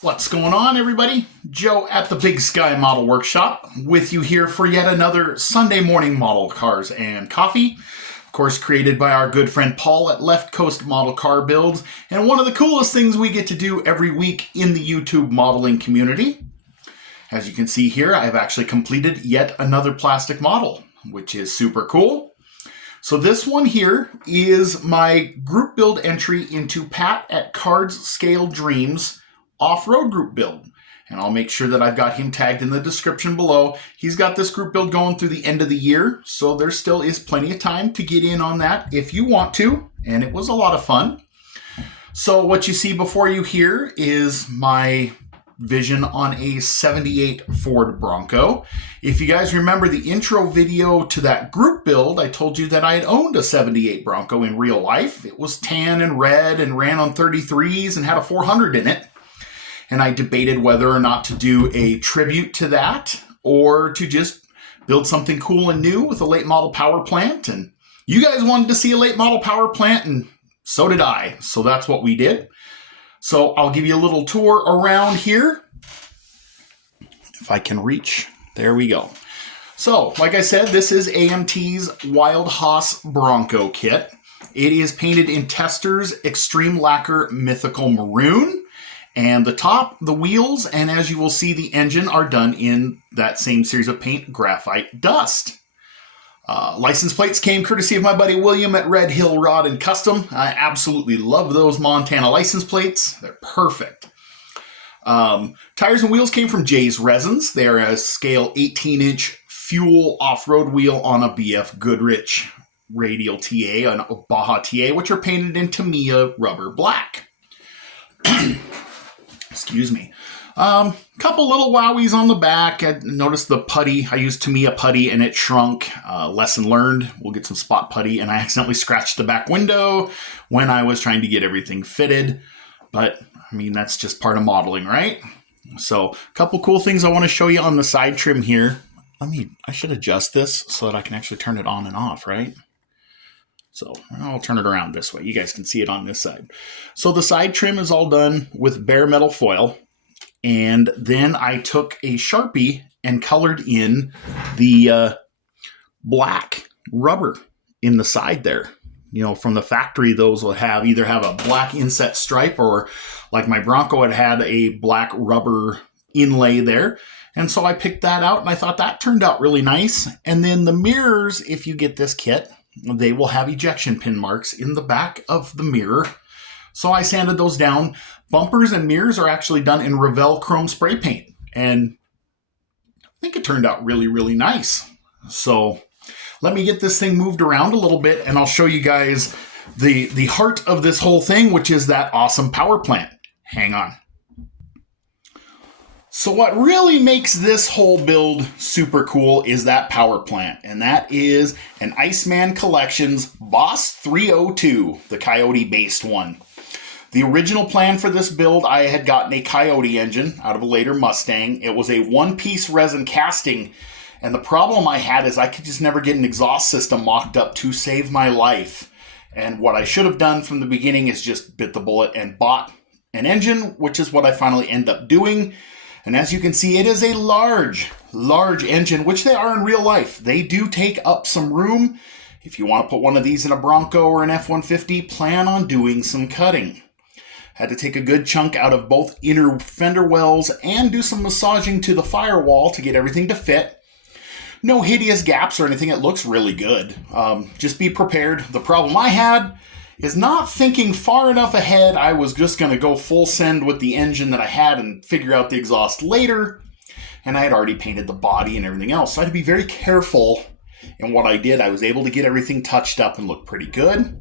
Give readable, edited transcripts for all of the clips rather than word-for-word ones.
What's going on, everybody? Joe at the Big Sky Model Workshop with you here for yet another Sunday morning model cars and coffee. Of course, created by our good friend Paul at Left Coast Model Car Builds, and one of the coolest things we get to do every week in the YouTube modeling community. As you can see here, I've actually completed yet another plastic model, which is super cool. So this one here is my group build entry into Pat at Cards Scale Dreams off-road group build, and I'll make sure that I've got him tagged in the description below. He's got this group build going through the end of the year, so there still is plenty of time to get in on that if you want to, and it was a lot of fun. So what you see before you here is my vision on a 78 Ford Bronco. If you guys remember the intro video to that group build, I told you that I had owned a 78 Bronco in real life. It was tan and red and ran on 33s and had a 400 in it. And I debated whether or not to do a tribute to that or to just build something cool and new with a late model power plant. And you guys wanted to see a late model power plant, and so did I. So that's what we did. So I'll give you a little tour around here. If I can reach, there we go. So, like I said, this is AMT's Wild Hos Bronco kit. It is painted in Tester's Extreme Lacquer Mythical Maroon. And the top, the wheels, and as you will see, the engine are done in that same series of paint, Graphite Dust. License plates came courtesy of my buddy William at Red Hill Rod and Custom. I absolutely love those Montana license plates. They're perfect. Tires and wheels came from Jay's Resins. They are a scale 18-inch fuel off-road wheel on a BF Goodrich radial TA, a Baja TA, which are painted in Tamiya rubber black. Excuse me. Couple little wowies on the back. I noticed the putty. I used Tamiya putty and it shrunk. Lesson learned. We'll get some spot putty. And I accidentally scratched the back window when I was trying to get everything fitted. But, I mean, that's just part of modeling, right? So, a couple cool things I want to show you on the side trim here. I should adjust this so that I can actually turn it on and off, right? So I'll turn it around this way. You guys can see it on this side. So the side trim is all done with bare metal foil. And then I took a Sharpie and colored in the black rubber in the side there. You know, from the factory, those will either have a black inset stripe, or like my Bronco, it had a black rubber inlay there. And so I picked that out and I thought that turned out really nice. And then the mirrors, if you get this kit, they will have ejection pin marks in the back of the mirror. So I sanded those down. Bumpers and mirrors are actually done in Revell chrome spray paint. And I think it turned out really, really nice. So let me get this thing moved around a little bit and I'll show you guys the heart of this whole thing, which is that awesome power plant. Hang on. So what really makes this whole build super cool is that power plant, and that is an Iceman Collections Boss 302, the Coyote based one. The original plan for this build, I had gotten a Coyote engine out of a later Mustang. It was a one-piece resin casting, and the problem I had is I could just never get an exhaust system mocked up to save my life. And what I should have done from the beginning is just bit the bullet and bought an engine, which is what I finally ended up doing. And as you can see, it is a large engine, which they are in real life. They do take up some room. If you want to put one of these in a Bronco or an F-150, plan on doing some cutting. Had to take a good chunk out of both inner fender wells and do some massaging to the firewall to get everything to fit. No hideous gaps or anything. It looks really good. Just be prepared. The problem I had is not thinking far enough ahead. I was just going to go full send with the engine that I had and figure out the exhaust later. And I had already painted the body and everything else. So I had to be very careful in what I did. I was able to get everything touched up and look pretty good.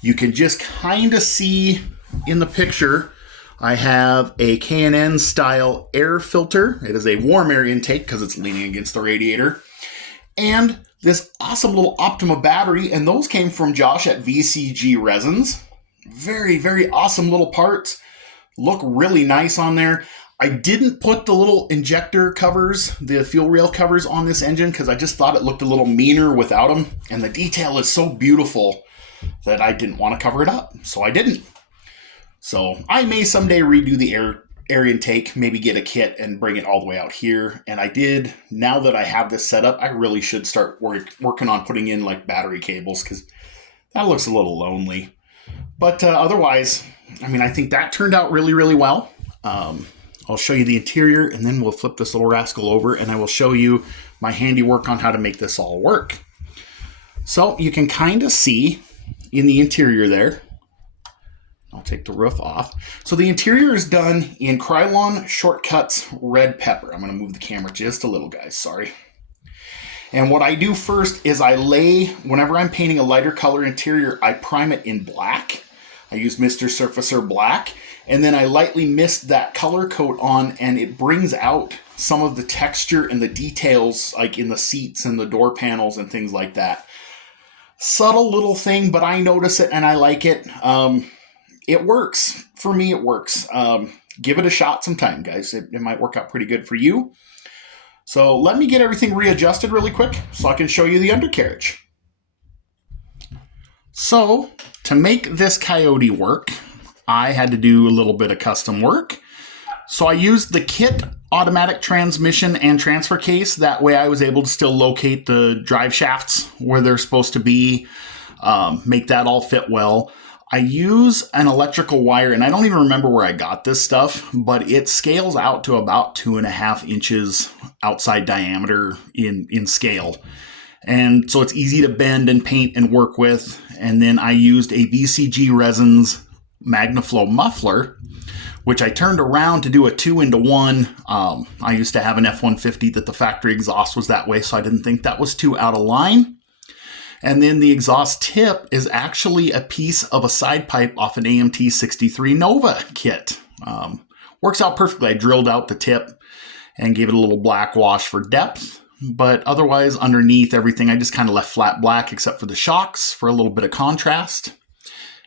You can just kind of see in the picture, I have a K&N style air filter. It is a warm air intake because it's leaning against the radiator. And this awesome little Optima battery, and those came from Josh at VCG Resins. Very, very awesome little parts. Look really nice on there. I didn't put the little injector covers, the fuel rail covers on this engine because I just thought it looked a little meaner without them. And the detail is so beautiful that I didn't want to cover it up, so I didn't. So I may someday redo the air air intake, maybe get a kit and bring it all the way out here. And I did, now that I have this set up, I really should start working on putting in like battery cables, because that looks a little lonely. But otherwise, I mean, I think that turned out really, really well. I'll show you the interior, and then we'll flip this little rascal over, and I will show you my handiwork on how to make this all work. So you can kind of see in the interior there, I'll take the roof off. So the interior is done in Krylon Shortcuts Red Pepper. I'm going to move the camera just a little, guys. Sorry. And what I do first is I lay, whenever I'm painting a lighter color interior, I prime it in black. I use Mr. Surfacer Black. And then I lightly mist that color coat on, and it brings out some of the texture and the details, like in the seats and the door panels and things like that. Subtle little thing, but I notice it and I like it. It works. For me, it works. Give it a shot sometime, guys. It might work out pretty good for you. So let me get everything readjusted really quick so I can show you the undercarriage. So to make this Coyote work, I had to do a little bit of custom work. So I used the kit automatic transmission and transfer case. That way I was able to still locate the drive shafts where they're supposed to be, make that all fit well. I use an electrical wire, and I don't even remember where I got this stuff, but it scales out to about 2.5 inches outside diameter in scale. And so it's easy to bend and paint and work with. And then I used a VCG Resins MagnaFlow muffler, which I turned around to do a 2-into-1. I used to have an F-150 that the factory exhaust was that way, so I didn't think that was too out of line. And then the exhaust tip is actually a piece of a side pipe off an AMT 63 Nova kit. Works out perfectly. I drilled out the tip and gave it a little black wash for depth. But otherwise, underneath everything, I just kind of left flat black except for the shocks for a little bit of contrast.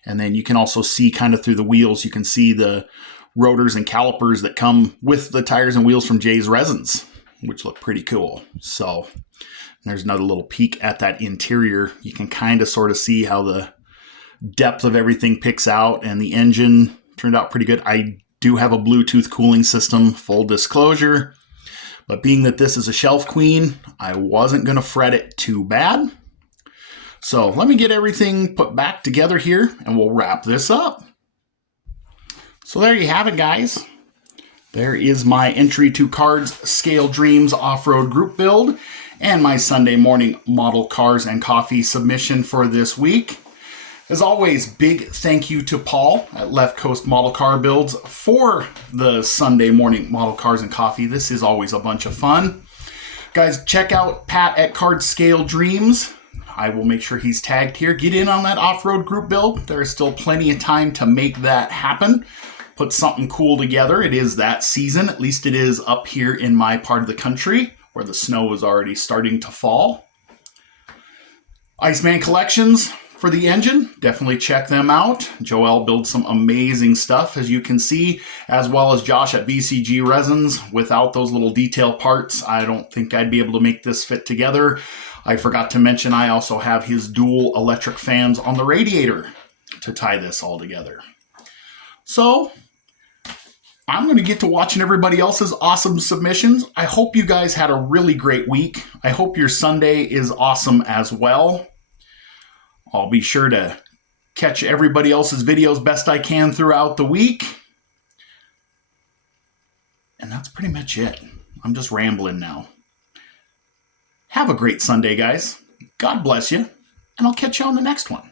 And then you can also see kind of through the wheels, you can see the rotors and calipers that come with the tires and wheels from Jay's Resins, which look pretty cool. So there's another little peek at that interior. You can kind of sort of see how the depth of everything picks out, and the engine turned out pretty good. I do have a Bluetooth cooling system, full disclosure, but being that this is a shelf queen, I wasn't going to fret it too bad. So let me get everything put back together here, and we'll wrap this up. So there you have it, guys. There is my entry to Cards Scale Dreams off-road group build and my Sunday morning model cars and coffee submission for this week. As always, big thank you to Paul at Left Coast Model Car Builds for the Sunday morning model cars and coffee. This is always a bunch of fun. Guys, check out Pat at Cards Scale Dreams. I will make sure he's tagged here. Get in on that off-road group build. There is still plenty of time to make that happen. Put something cool together. It is that season. At least it is up here in my part of the country where the snow is already starting to fall. Iceman Collections for the engine. Definitely check them out. Joel builds some amazing stuff, as you can see, as well as Josh at VCG Resins. Without those little detail parts, I don't think I'd be able to make this fit together. I forgot to mention I also have his dual electric fans on the radiator to tie this all together. So I'm going to get to watching everybody else's awesome submissions. I hope you guys had a really great week. I hope your Sunday is awesome as well. I'll be sure to catch everybody else's videos best I can throughout the week. And that's pretty much it. I'm just rambling now. Have a great Sunday, guys. God bless you, and I'll catch you on the next one.